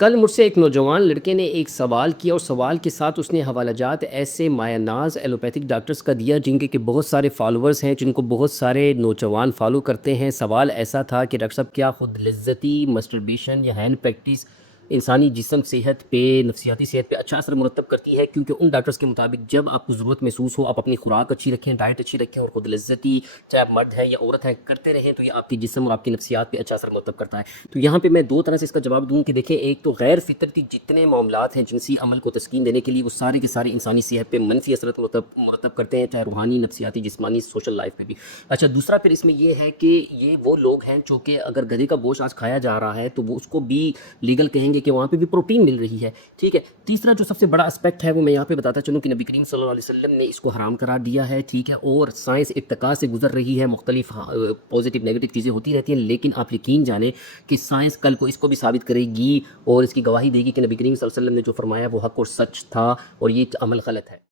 کل مجھ سے ایک نوجوان لڑکے نے ایک سوال کیا اور سوال کے ساتھ اس نے حوالہ جات ایسے مایہ ناز ایلوپیتھک ڈاکٹرز کا دیا جن کے بہت سارے فالوورز ہیں، جن کو بہت سارے نوجوان فالو کرتے ہیں۔ سوال ایسا تھا کہ ڈاکٹر صاحب کیا خود لذتی مسٹربیشن یا ہینڈ پریکٹس انسانی جسم صحت پہ، نفسیاتی صحت پہ اچھا اثر مرتب کرتی ہے؟ کیونکہ ان ڈاکٹرز کے مطابق جب آپ کو ضرورت محسوس ہو، آپ اپنی خوراک اچھی رکھیں، ڈائٹ اچھی رکھیں اور خود لذتی، چاہے آپ مرد ہیں یا عورت ہیں، کرتے رہیں تو یہ آپ کی جسم اور آپ کی نفسیات پہ اچھا اثر مرتب کرتا ہے۔ تو یہاں پہ میں دو طرح سے اس کا جواب دوں کہ دیکھیں، ایک تو غیر فطرتی جتنے معاملات ہیں جنسی عمل کو تسکین دینے کے لیے، وہ سارے کے سارے انسانی صحت پہ منفی اثرات مرتب کرتے ہیں، چاہے روحانی، نفسیاتی، جسمانی، سوشل لائف پہ بھی۔ اچھا، دوسرا پھر اس میں یہ ہے کہ یہ وہ لوگ ہیں جو کہ اگر گدھے کا گوشت آج کھایا جا رہا ہے تو وہ اس کو بھی لیگل کہیں گے کہ وہاں پہ بھی پروٹین مل رہی ہے، ٹھیک ہے۔ تیسرا جو سب سے بڑا اسپیکٹ ہے وہ میں یہاں پہ بتاتا چلوں کہ نبی کریم صلی اللہ علیہ وسلم نے اس کو حرام قرار دیا ہے، ٹھیک ہے، اور سائنس ارتقاء سے گزر رہی ہے، مختلف پازیٹیو نیگیٹو چیزیں ہوتی رہتی ہیں، لیکن آپ یقین جانیں کہ سائنس کل کو اس کو بھی ثابت کرے گی اور اس کی گواہی دے گی کہ نبی کریم صلی اللہ علیہ وسلم نے جو فرمایا وہ حق اور سچ تھا اور یہ عمل غلط ہے۔